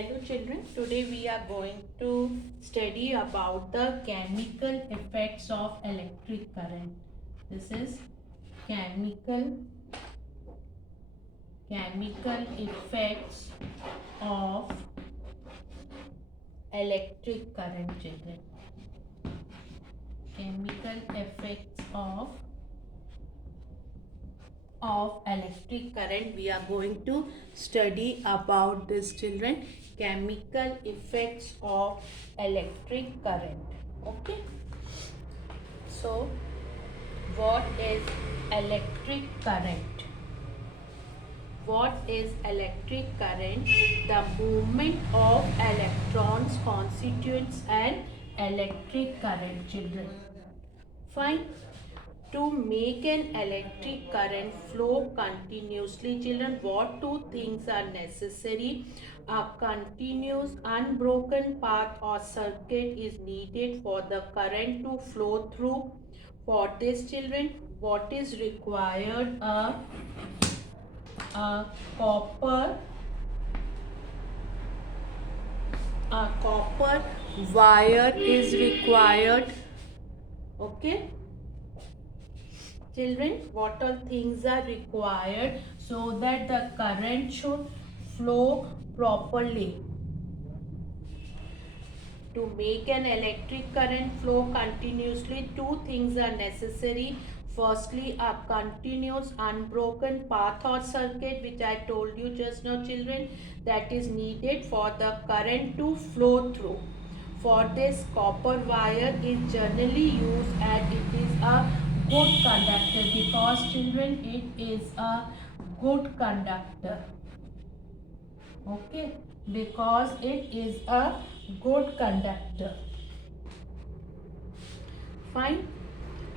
Hello children, today we are going to study about the chemical effects of electric current. This is chemical effects of electric current, children. Chemical effects of electric current. We are going to study about this, children. Chemical effects of electric current. Okay, so what is electric current? What is electric current? The movement of electrons constitutes an electric current, children. Fine. To make an electric current flow continuously, children, what two things are necessary? A continuous unbroken path or circuit is needed for the current to flow through. For this, children, what is required? A copper wire is required. Okay, children, what all things are required so that the current should flow properly? To make an electric current flow continuously, two things are necessary. Firstly, a continuous unbroken path or circuit, which I told you just now, children, that is needed for the current to flow through. For this, copper wire is generally used and it is a good conductor, because children, it is a good conductor. Okay, because it is a good conductor. Fine.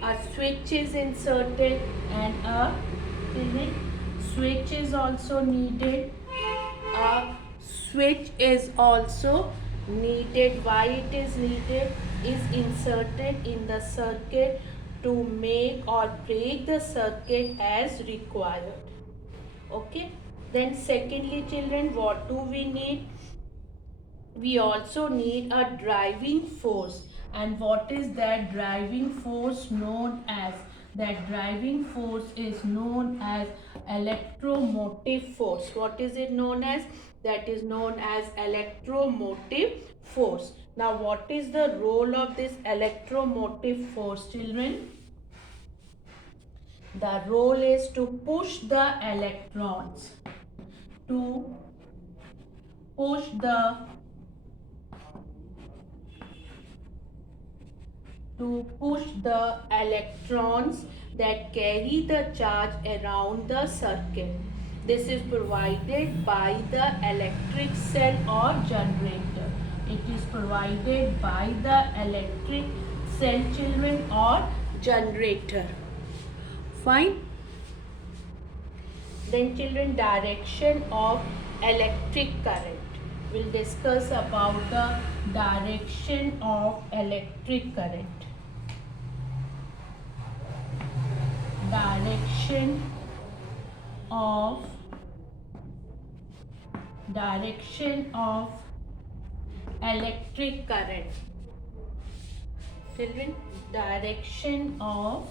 A switch is inserted and a switch is also needed. A switch is also needed. Why it is needed? Is inserted in the circuit to make or break the circuit as required. Okay. Then secondly, children, what do we need? We also need a driving force. And what is that driving force known as? That driving force is known as electromotive force. What is it known as? That is known as electromotive force. Now, what is the role of this electromotive force, children? The role is to push the electrons, to push the electrons that carry the charge around the circuit. This is provided by the electric cell or generator. It is provided by the electric cell, children, or generator. Fine. Then, children, direction of electric current. We'll discuss about the direction of electric current. Direction of electric current. Children, direction of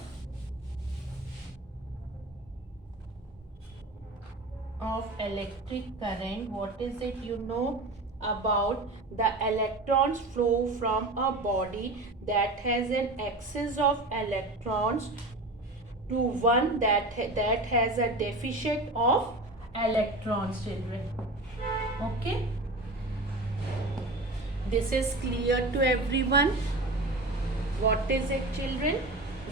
electric current. What is it? You know about the electrons flow from a body that has an excess of electrons to one that has a deficit of electrons, children. Okay, this is clear to everyone. What is it, children?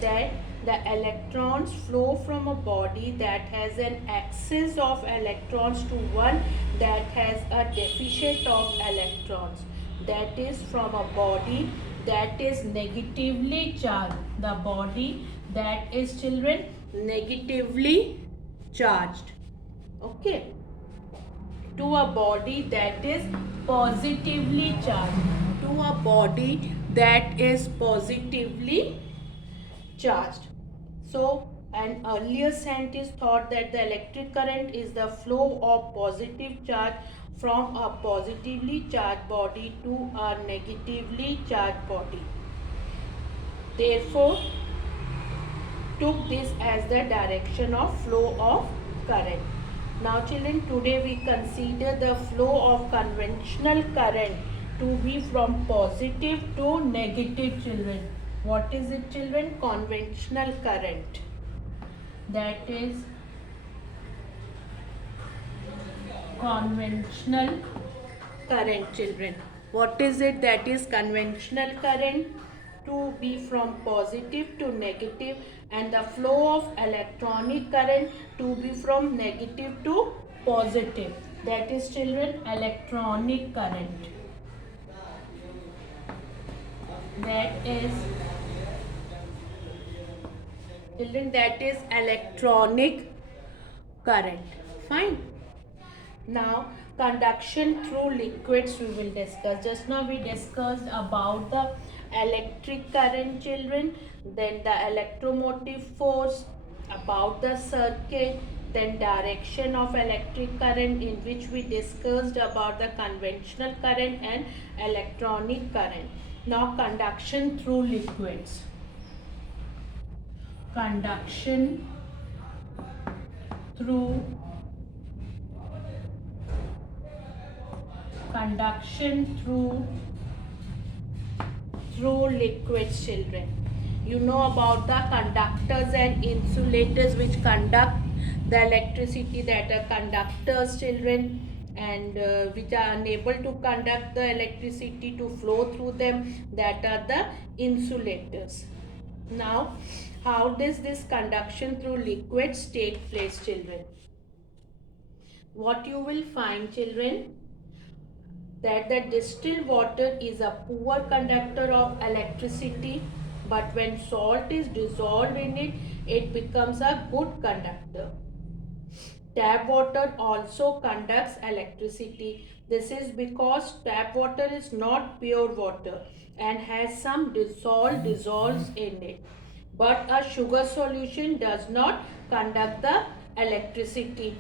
That the electrons flow from a body that has an excess of electrons to one that has a deficit of electrons. That is from a body that is negatively charged. The body that is, children, negatively charged. Okay. To a body that is positively charged. To a body that is positively charged. So, an earlier scientist thought that the electric current is the flow of positive charge from a positively charged body to a negatively charged body. Therefore, took this as the direction of flow of current. Now children, today we consider the flow of conventional current to be from positive to negative children. What is it children? Conventional current. That is conventional current children. What is it? That is conventional current to be from positive to negative, and the flow of electronic current to be from negative to positive. That is children electronic current. That is children, that is electronic current. Fine. Now conduction through liquids we will discuss. Just now we discussed about the electric current children, then the electromotive force, about the circuit, then direction of electric current, in which we discussed about the conventional current and electronic current. Now conduction through liquids. Conduction through liquids children. You know about the conductors and insulators which conduct the electricity, that are conductors children, and which are unable to conduct the electricity to flow through them, that are the insulators. Now how does this conduction through liquids take place children? What you will find children, that the distilled water is a poor conductor of electricity, but when salt is dissolved in it, it becomes a good conductor. Tap water also conducts electricity. This is because tap water is not pure water and has some dissolves in it. But a sugar solution does not conduct the electricity.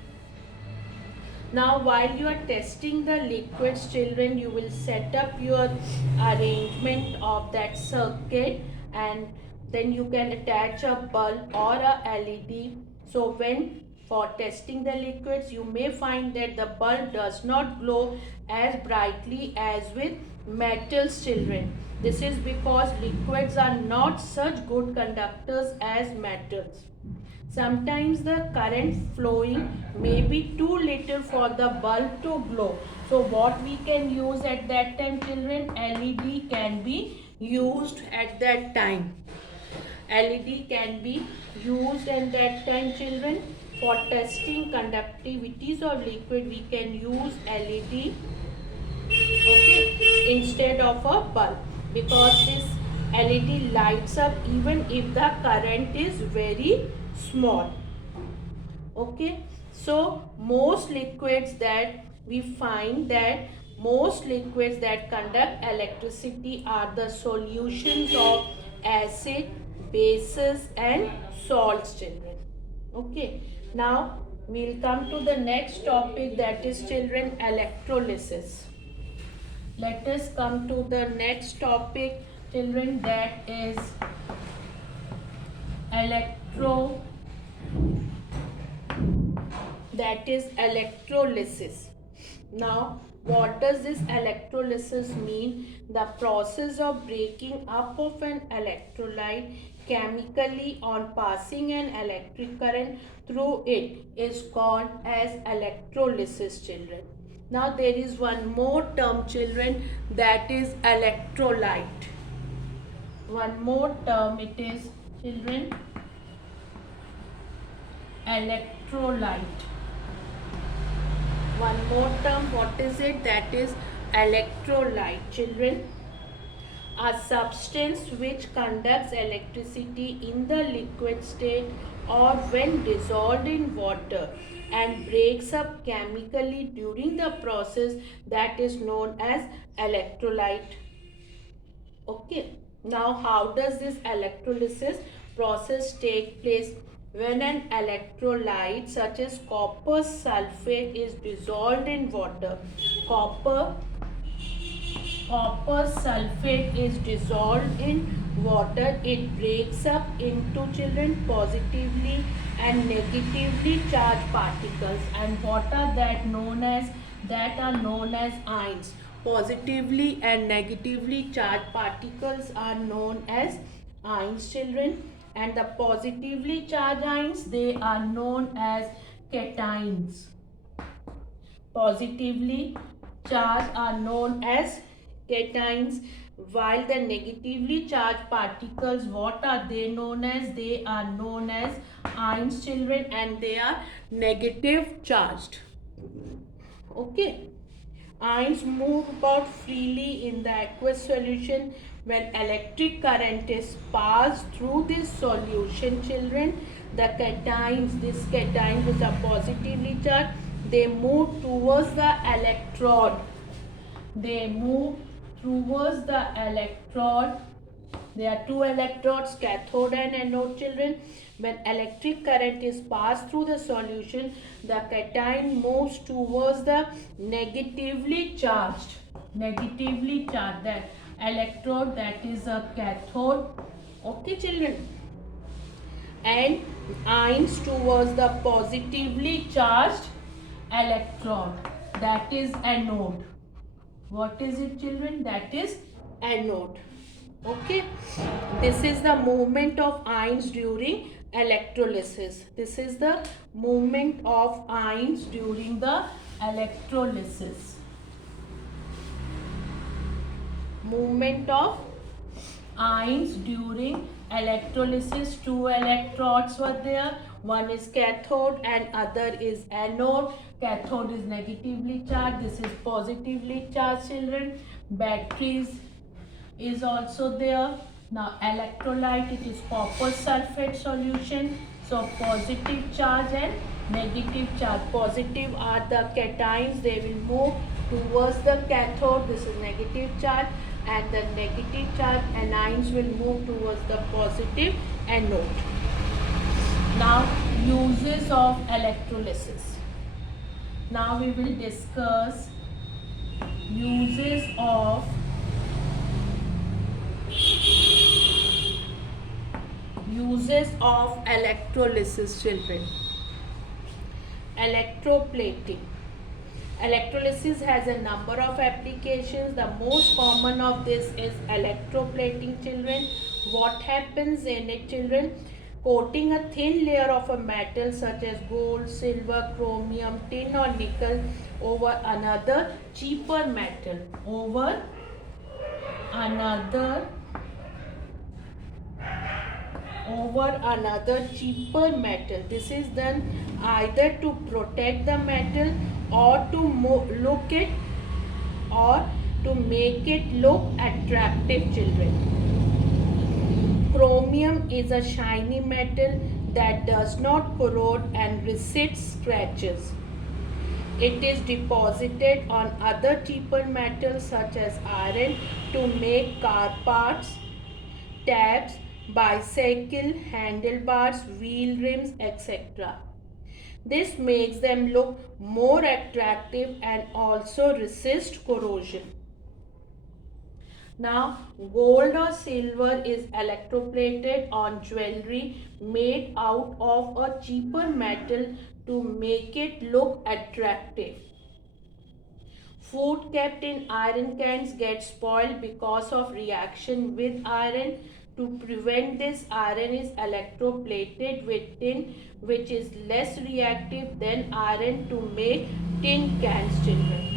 Now while you are testing the liquids children, you will set up your arrangement of that circuit, and then you can attach a bulb or a LED. So when for testing the liquids, you may find that the bulb does not glow as brightly as with metals children. This is because liquids are not such good conductors as metals. Sometimes the current flowing may be too little for the bulb to glow. So what we can use at that time children? LED can be used at that time. LED can be used at that time children. For testing conductivities of liquid, we can use LED, okay, instead of a bulb, because this LED lights up even if the current is very small. Okay, so most liquids that conduct electricity are the solutions of acid, bases and salts children. Okay, now we'll come to the next topic, that is children electrolysis. Let us come to the next topic children, that is electrolysis. Now what does this electrolysis mean? The process of breaking up of an electrolyte chemically on passing an electric current through it is called as electrolysis children. Now there is one more term children, that is electrolyte. One more term, it is children electrolyte. One more term, what is it? That is electrolyte children. A substance which conducts electricity in the liquid state or when dissolved in water and breaks up chemically during the process, that is known as electrolyte. Okay, now how does this electrolysis process take place? When an electrolyte such as copper sulfate is dissolved in water, copper copper sulfate is dissolved in water, it breaks up into children positively and negatively charged particles. And what are that are known as ions. Positively and negatively charged particles are known as ions, children. And the positively charged ions, they are known as cations. Positively charged are known as cations, while the negatively charged particles, what are they known as? They are known as ions, children, and they are negative charged. Okay. Ions move about freely in the aqueous solution. When electric current is passed through this solution, children, the cations, these cations which are positively charged, they move towards the electrode. They move towards the electrode. There are two electrodes, cathode and anode, children. When electric current is passed through the solution, the cation moves towards the negatively charged. Negatively charged. That electrode, that is a cathode. Okay, children. And ions towards the positively charged electron. That is anode. What is it, children? That is anode. Okay. This is the movement of ions during electrolysis. This is the movement of ions during the electrolysis. Movement of ions during electrolysis. Two electrodes were there. One is cathode and other is anode. Cathode is negatively charged. This is positively charged, children. Batteries is also there. Now electrolyte, it is copper sulfate solution. So positive charge and negative charge. Positive are the cations. They will move towards the cathode. This is negative charge. And the negative charge anions will move towards the positive anode. Now uses of electrolysis. Now we will discuss uses of electrolysis, children. Electroplating. Electrolysis has a number of applications. The most common of this is electroplating, children. What happens in it, children? Coating a thin layer of a metal such as gold, silver, chromium, tin or nickel over another cheaper metal. Over another cheaper metal. This is done either to protect the metal or to make it look attractive, children. Chromium is a shiny metal that does not corrode and resists scratches. It is deposited on other cheaper metals such as iron to make car parts, tabs, bicycle handlebars, wheel rims, etc. This makes them look more attractive and also resist corrosion. Now, gold or silver is electroplated on jewelry made out of a cheaper metal to make it look attractive. Food kept in iron cans gets spoiled because of reaction with iron. To prevent this, iron is electroplated with tin, which is less reactive than iron, to make tin cans, children.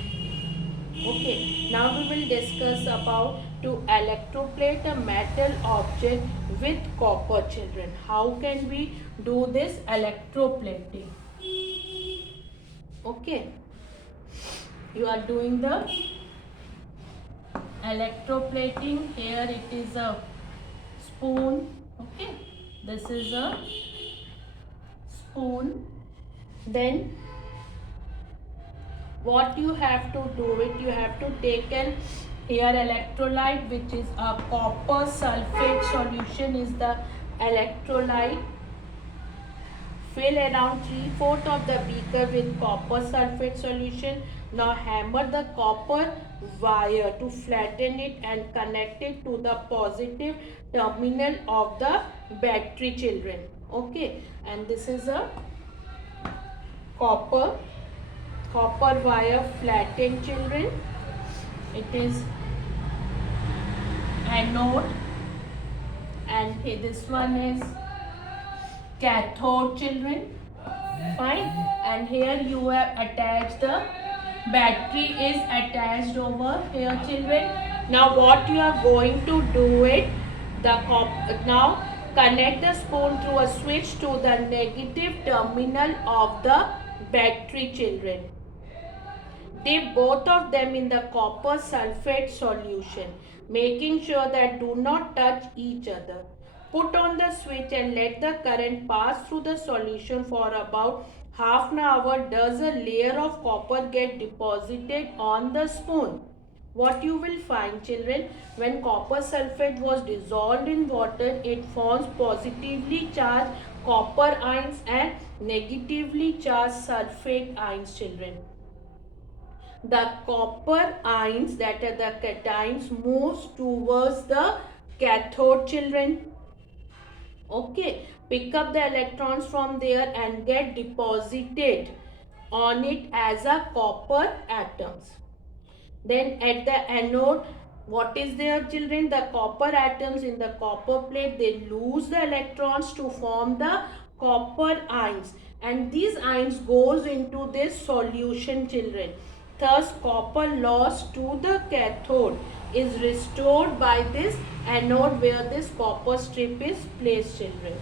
Okay, now we will discuss about to electroplate a metal object with copper, children. How can we do this electroplating? Okay, you are doing the electroplating. Here it is a spoon. Okay, this is a spoon. Then what you have to do it, you have to take an here electrolyte, which is a copper sulfate solution is the electrolyte. Fill around 3/4 of the beaker with copper sulfate solution. Now hammer the copper wire to flatten it and connect it to the positive terminal of the battery, children. Okay, and this is a copper wire flattened, children. It is anode, and this one is cathode, children. Fine. And here you have attached the battery is attached over here, children. Now what you are going to do it, now connect the spoon through a switch to the negative terminal of the battery, children. Dip both of them in the copper sulfate solution, making sure that do not touch each other. Put on the switch and let the current pass through the solution for about half an hour. Does a layer of copper get deposited on the spoon? What you will find, children, when copper sulfate was dissolved in water, it forms positively charged copper ions and negatively charged sulfate ions, children. The copper ions, that are the cations, moves towards the cathode, children. Okay, pick up the electrons from there and get deposited on it as a copper atoms. Then at the anode, what is there, children? The copper atoms in the copper plate, they lose the electrons to form the copper ions, and these ions goes into this solution, children. Thus, copper lost to the cathode is restored by this anode where this copper strip is placed, children.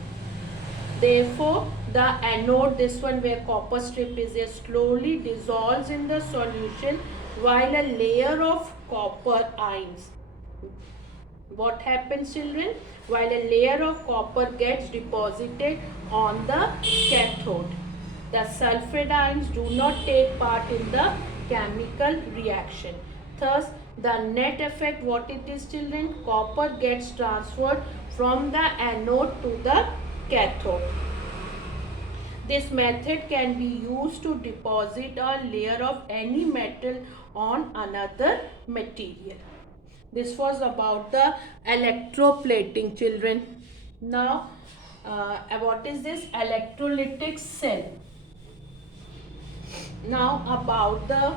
Therefore, the anode, this one where copper strip is there, slowly dissolves in the solution while a layer of copper ions. What happens, children? While a layer of copper gets deposited on the cathode. The sulfate ions do not take part in the chemical reaction. Thus, the net effect, what it is, children? Copper gets transferred from the anode to the cathode. This method can be used to deposit a layer of any metal on another material. This was about the electroplating, children. Now, what is this? Electrolytic cell. Now about the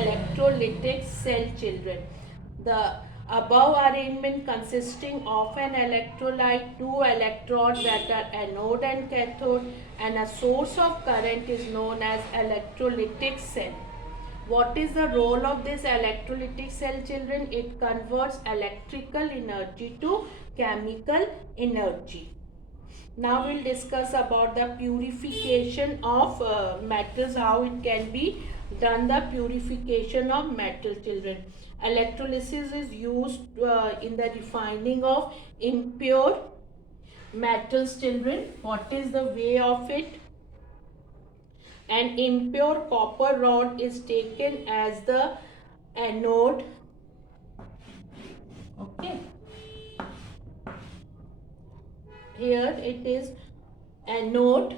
electrolytic cell, children. The above arrangement consisting of an electrolyte, two electrodes that are anode and cathode, and a source of current is known as electrolytic cell. What is the role of this electrolytic cell, children? It converts electrical energy to chemical energy. Now we'll discuss about the purification of metals, how it can be done, the purification of metal, children. Electrolysis is used in the refining of impure metals, children. What is the way of it? An impure copper rod is taken as the anode. Okay. Here it is anode.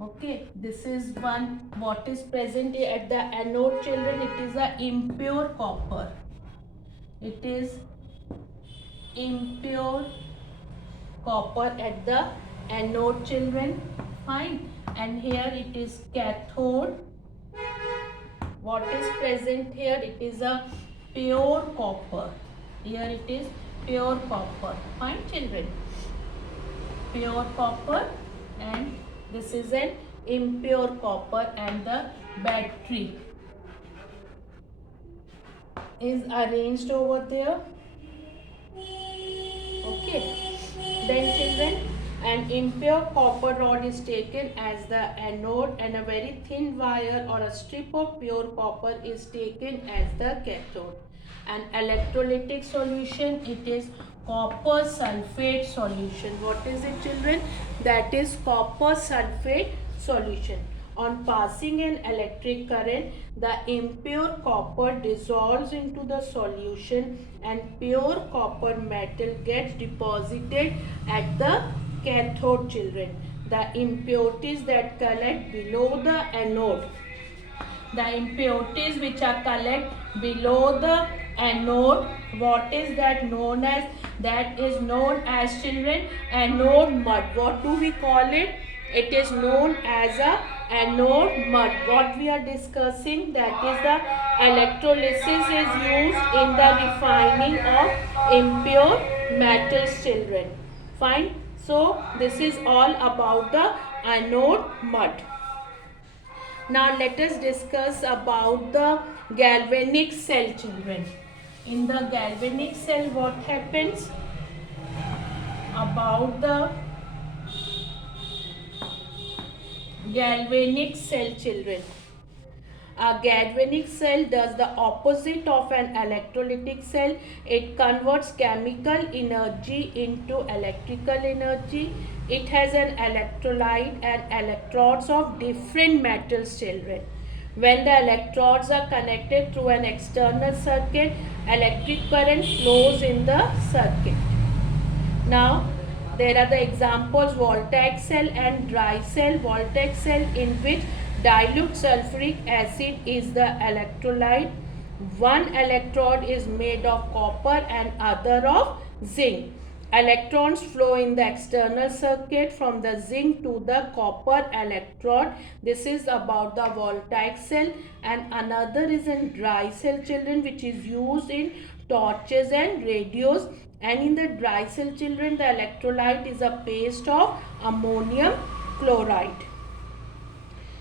Okay, this is one, what is present at the anode, children? It is a impure copper. It is impure copper at the anode, children. Fine. And here it is cathode. What is present here? It is a pure copper. Here it is pure copper. Fine, children. Pure copper, and this is an impure copper, and the battery is arranged over there. Okay. Then, children, an impure copper rod is taken as the anode, and a very thin wire or a strip of pure copper is taken as the cathode. An electrolytic solution, it is copper sulfate solution. What is it, children? That is copper sulfate solution. On passing an electric current, the impure copper dissolves into the solution and pure copper metal gets deposited at the cathode, children. The impurities that collect below the anode, the impurities which are collect below the anode, what is that known as? That is known as, children, anode mud. What do we call it? It is known as a anode mud. What we are discussing, that is the electrolysis is used in the refining of impure metals, children. Fine. So this is all about the anode mud. Now let us discuss about the galvanic cell, children. In the galvanic cell, what happens? About the galvanic cell, children. A galvanic cell does the opposite of an electrolytic cell. It converts chemical energy into electrical energy. It has an electrolyte and electrodes of different metals, children. When the electrodes are connected through an external circuit, electric current flows in the circuit. Now, there are the examples: voltaic cell and dry cell. Voltaic cell, in which dilute sulfuric acid is the electrolyte. One electrode is made of copper and other of zinc. Electrons flow in the external circuit from the zinc to the copper electrode. This is about the voltaic cell. And another is in dry cell, children, which is used in torches and radios. And in the dry cell, children, the electrolyte is a paste of ammonium chloride.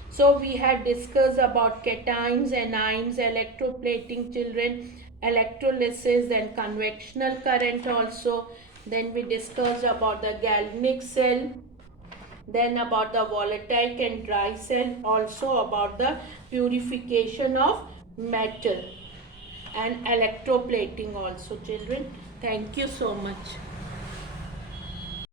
So we had discussed about cations, anions, electroplating, children, electrolysis and convectional current also. Then we discussed about the galvanic cell, then about the voltaic and dry cell, also about the purification of metal and electroplating also, children. Thank you so much.